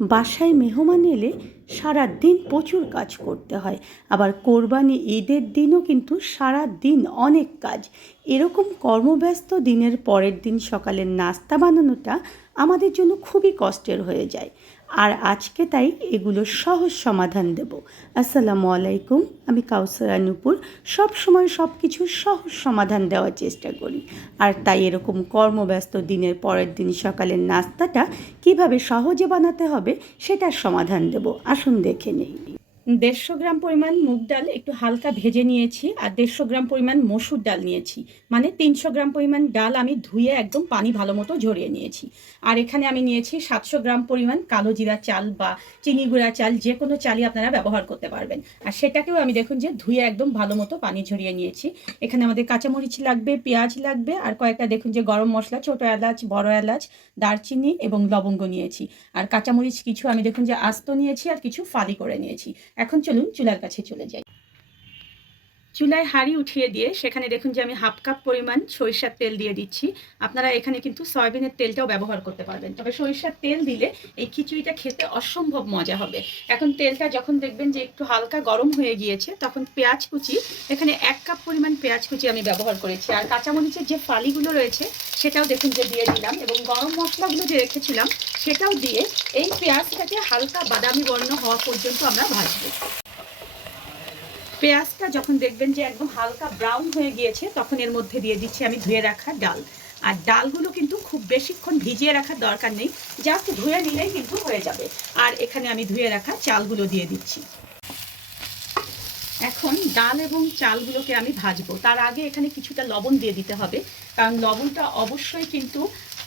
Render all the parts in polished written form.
বাসায় মেহমান এলে সারা দিন প্রচুর কাজ করতে হয়। আবার কোরবানি ঈদের দিনও কিন্তু সারা দিন অনেক কাজ। এরকম কর্মব্যস্ত দিনের পরের দিন সকালের নাস্তা বানানোটা আমাদের জন্য খুবই কষ্টের হয়ে যায়। আর আজকে তাই এগুলোর সহজ সমাধান দেব। আসসালামু আলাইকুম, আমি কাউসারা নূপুর। সব সময় সব কিছুর সহজ সমাধান দেওয়ার চেষ্টা করি। আর তাই এরকম কর্মব্যস্ত দিনের পরের দিন সকালের নাস্তাটা কিভাবে সহজে বানাতে হবে সেটার সমাধান দেব। আসুন দেখে নেই। 150 গ্রাম পরিমাণ মুগ ডাল একটু হালকা ভেজে নিয়েছি, আর 150 গ্রাম পরিমাণ মসুর ডাল নিয়েছি। মানে 300 গ্রাম পরিমাণ ডাল আমি ধুয়ে একদম পানি ভালো মতো ঝরিয়ে নিয়েছি। আর এখানে আমি নিয়েছি 700 গ্রাম পরিমাণ কালো জিরা চাল বা চিনি গুঁড়া চাল, যে কোনো চালই আপনারা ব্যবহার করতে পারবেন। আর সেটাকেও আমি দেখুন যে ধুয়ে একদম ভালো মতো পানি ঝরিয়ে নিয়েছি। এখানে আমাদের কাঁচামরিচ লাগবে, পেঁয়াজ লাগবে, আর কয়েকটা দেখুন যে গরম মশলা, ছোটো এলাচ, বড় এলাচ, দারচিনি এবং লবঙ্গ নিয়েছি। আর কাঁচামরিচ কিছু আমি দেখুন যে আস্ত নিয়েছি, আর কিছু ফালি করে নিয়েছি। এখন চলুন চুলার কাছে চলে যাই। চুলায় হাঁড়ি উঠিয়ে দিয়ে সেখানে দেখুন যে আমি হাফ কাপ পরিমাণ সরিষার তেল দিয়ে দিচ্ছি। আপনারা এখানে কিন্তু সয়াবিনের তেলটাও ব্যবহার করতে পারবেন, তবে সরিষার তেল দিলে এই খিচুড়িটা খেতে অসম্ভব মজা হবে। এখন তেলটা যখন দেখবেন যে একটু হালকা গরম হয়ে গিয়েছে, তখন পেঁয়াজ কুচি, এখানে 1 কাপ পরিমাণ পেঁয়াজ কুচি আমি ব্যবহার করেছি। আর কাঁচামরিচের যে ফালিগুলো রয়েছে সেটাও দেখুন যে দিয়ে দিলাম, এবং গরম মশলাগুলো যে রেখেছিলাম সেটাও দিয়ে এই পেঁয়াজটাকে হালকা বাদামি বর্ণ হওয়া পর্যন্ত আমরা ভাজবো। পেঁয়াজটা যখন দেখবেন যে একদম হালকা ব্রাউন হয়ে গিয়েছে, তখন এর মধ্যে দিয়ে দিচ্ছি আমি ধুয়ে রাখা ডাল। আর ডালগুলো কিন্তু খুব বেশিক্ষণ ভিজিয়ে রাখার দরকার নেই, জাস্ট ধুয়ে নিলেই কিন্তু হয়ে যাবে। আর এখানে আমি ধুয়ে রাখা চালগুলো দিয়ে দিচ্ছি। এখন ডাল এবং চালগুলোকে আমি ভাজবো। তার আগে এখানে কিছুটা লবণ দিয়ে দিতে হবে, কারণ লবণটা অবশ্যই কিন্তু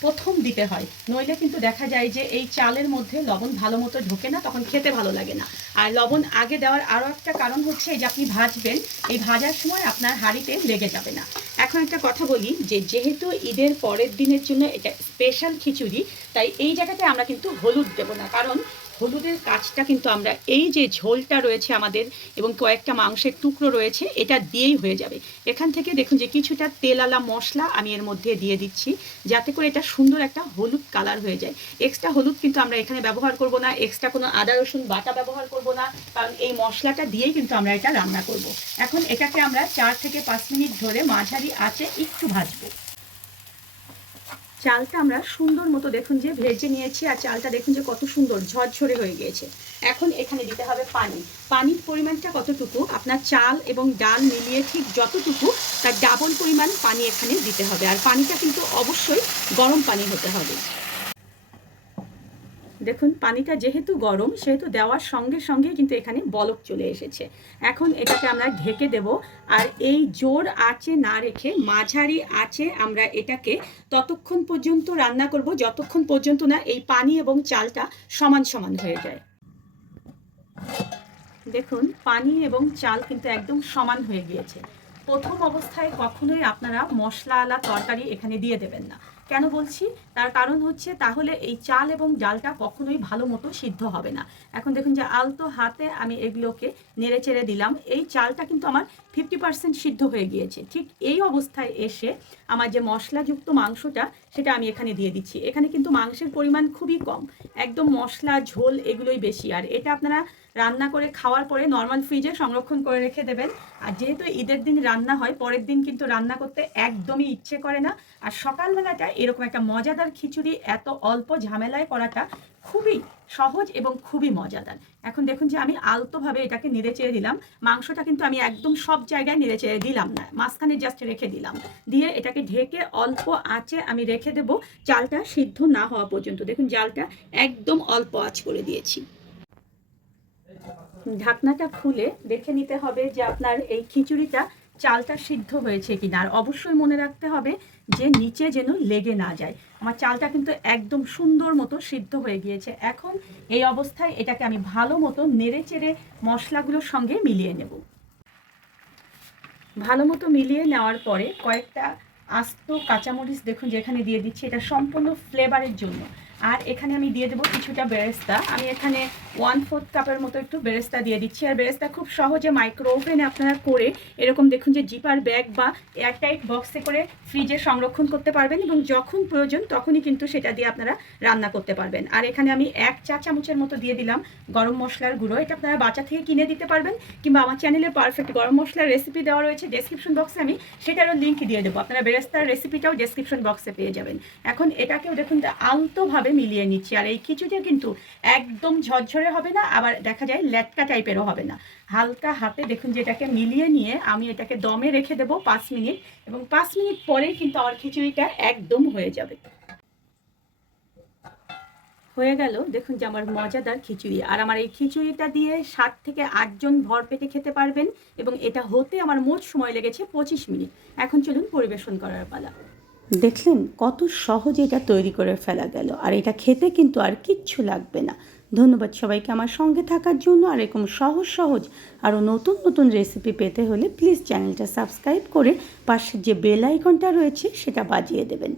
প্রথম দিতে হয়, নইলে কিন্তু দেখা যায় যে এই চালের মধ্যে লবণ ভালো মতো ঢোকে না, তখন খেতে ভালো লাগে না। আর লবণ আগে দেওয়ার আরও একটা কারণ হচ্ছে এই যে আপনি ভাজবেন, এই ভাজার সময় আপনার হাঁড়িতে লেগে যাবে না। এখন একটা কথা বলি, যে যেহেতু ঈদের পরের দিনের জন্য এটা স্পেশাল খিচুড়ি, তাই এই জায়গাতে আমরা কিন্তু হলুদ দেবো না, কারণ হলুদের কাজটা কিন্তু আমরা এই যে ঝোলটা রয়েছে আমাদের এবং কয়েকটা মাংসের টুকরো রয়েছে এটা দিয়েই হয়ে যাবে। এখান থেকে দেখুন যে কিছুটা তেলালা মশলা আমি এর মধ্যে দিয়ে দিচ্ছি, যাতে করে এটা সুন্দর একটা হলুদ কালার হয়ে যায়। এক্সট্রা হলুদ কিন্তু আমরা এখানে ব্যবহার করব না, এক্সট্রা কোনো আদা রসুন বাটা ব্যবহার করব না, কারণ এই মশলাটা দিয়েই কিন্তু আমরা এটা রান্না করব। এখন এটাকে আমরা 4 থেকে 5 মিনিট ধরে মাঝারি আঁচে একটু ভাজবো। চালটা আমরা সুন্দর মতো দেখুন যে ভেজে নিয়েছি, আর চালটা দেখুন যে কত সুন্দর ঝরঝরে হয়ে গিয়েছে। এখন এখানে দিতে হবে পানি। পানির পরিমাণটা কতটুকু, আপনার চাল এবং ডাল মিলিয়ে ঠিক যতটুকু তার ডাবল পরিমাণ পানি এখানে দিতে হবে। আর পানিটা কিন্তু অবশ্যই গরম পানি হতে হবে। দেখুন পানিটা যেহেতু গরম, সেহেতু দেওয়ার সঙ্গে সঙ্গে কিন্তু এখানে বলক চলে এসেছে। এখন এটাকে আমরা ঢেকে দেব, আর এই জোর আঁচে না রেখে মাঝারি আঁচে আমরা এটাকে ততক্ষণ পর্যন্ত রান্না করব যতক্ষণ পর্যন্ত না এই পানি এবং চালটা সমান সমান হয়ে যায়। দেখুন পানি এবং চাল কিন্তু একদম সমান হয়ে গিয়েছে। প্রথম অবস্থায় কখনোই আপনারা মশলাওয়ালা তরকারি এখানে দিয়ে দেবেন না। কেন বলছি, তার কারণ হচ্ছে তাহলে এই চাল এবং ডালটা কখনোই ভালো মতো সিদ্ধ হবে না। এখন দেখুন যে আলতো হাতে আমি এগুলোকে নেড়ে চেড়ে দিলাম, এই চালটা কিন্তু আমার 50% সিদ্ধ হয়ে গিয়েছে। ঠিক এই অবস্থায় এসে আমার যে মশলাযুক্ত মাংসটা সেটা আমি এখানে দিয়ে দিচ্ছি। এখানে কিন্তু মাংসের পরিমাণ খুবই কম, একদম মশলা ঝোল এগুলোই বেশি। আর এটা আপনারা রান্না করে খাওয়ার পরে নর্মাল ফ্রিজে সংরক্ষণ করে রেখে দেবেন। আর যেহেতু ঈদের দিন রান্না হয়, পরের দিন কিন্তু রান্না করতে একদমই ইচ্ছে করে না। আর সকালবেলাটা এরকম একটা মজাদার খিচুড়ি এত অল্প ঝামেলায় করাটা খুবই সহজ এবং খুবই মজাদার। এখন দেখুন যে আমি আলতোভাবে এটাকে নেড়ে চেড়ে দিলাম। মাংসটা কিন্তু আমি একদম সব জায়গায় নেড়ে চেড়ে দিলাম না, মাঝখানে জাস্ট রেখে দিলাম। দিয়ে এটাকে ঢেকে অল্প আঁচে আমি রেখে দেবো চালটা সিদ্ধ না হওয়া পর্যন্ত। দেখুন জালটা একদম অল্প আঁচ করে দিয়েছি। ঢাকনাটা খুলে দেখে নিতে হবে যে আপনার এই খিচুড়িটা চালটা সিদ্ধ হয়েছে কিনা। আর অবশ্যই মনে রাখতে হবে যে নিচে যেন লেগে না যায়। আমার চালটা কিন্তু একদম সুন্দর মতো সিদ্ধ হয়ে গিয়েছে। এখন এই অবস্থায় এটাকে আমি ভালো মতো নেড়ে চেড়ে মশলাগুলোর সঙ্গে মিলিয়ে নেব। ভালো মতো মিলিয়ে নেওয়ার পরে কয়েকটা আস্ত কাঁচামরিচ দেখুন যেখানে দিয়ে দিচ্ছি, এটা সম্পূর্ণ ফ্লেভারের জন্য। আর এখানে আমি দিয়ে দেবো কিছুটা বেরেস্তা। আমি এখানে 1/4 কাপের মতো একটু বেরেস্তা দিয়ে দিচ্ছি। আর বেরেস্তা খুব সহজে মাইক্রো ওভেনে আপনারা করে এরকম দেখুন যে জিপার ব্যাগ বা এয়ারটাইট বক্সে করে ফ্রিজে সংরক্ষণ করতে পারবেন এবং যখন প্রয়োজন তখনই কিন্তু সেটা দিয়ে আপনারা রান্না করতে পারবেন। আর এখানে আমি 1 চা চামচের মতো দিয়ে দিলাম গরম মশলার গুঁড়ো। এটা আপনারা বাজার থেকে কিনে দিতে পারবেন কিংবা আমার চ্যানেলে পারফেক্ট গরম মশলার রেসিপি দেওয়া রয়েছে ডেসক্রিপশন বক্সে, আমি সেটারও লিঙ্ক দিয়ে দেবো। আপনারা বেরেস্তার রেসিপিটাও ডেসক্রিপশন বক্সে পেয়ে যাবেন। এখন এটাকেও দেখুন আলতোভাবে মিলিয়ে নিচ্ছি। আর এই খিচুড়িটা কিন্তু একদম ঝরঝরে হবে না, আবার দেখা যায় লেটকা টাইপেরও হবে না। হালকা হাতে দেখুন যে এটাকে মিলিয়ে নিয়ে আমি এটাকে দমে রেখে দেবো 5 মিনিট, এবং 5 মিনিট পরেই কিন্তু আমার খিচুড়িটা একদম হয়ে যাবে। হয়ে গেল দেখুন যে আমার মজাদার খিচুড়ি। আর আমার এই খিচুড়িটা দিয়ে 7 থেকে 8 জন ভর পেটে খেতে পারবেন, এবং এটা হতে আমার মোট সময় লেগেছে 25 মিনিট। এখন চলুন পরিবেশন করার পালা। দেখলেন কত সহজে এটা তৈরি করে ফেলা গেল, আর এটা খেতে কিন্তু আর কিচ্ছু লাগবে না। ধন্যবাদ সবাইকে আমার সঙ্গে থাকার জন্য। আর এরকম সহজ সহজ আরও নতুন নতুন রেসিপি পেতে হলে প্লিজ চ্যানেলটা সাবস্ক্রাইব করে পাশের যে বেল আইকনটা রয়েছে সেটা বাজিয়ে দেবেন।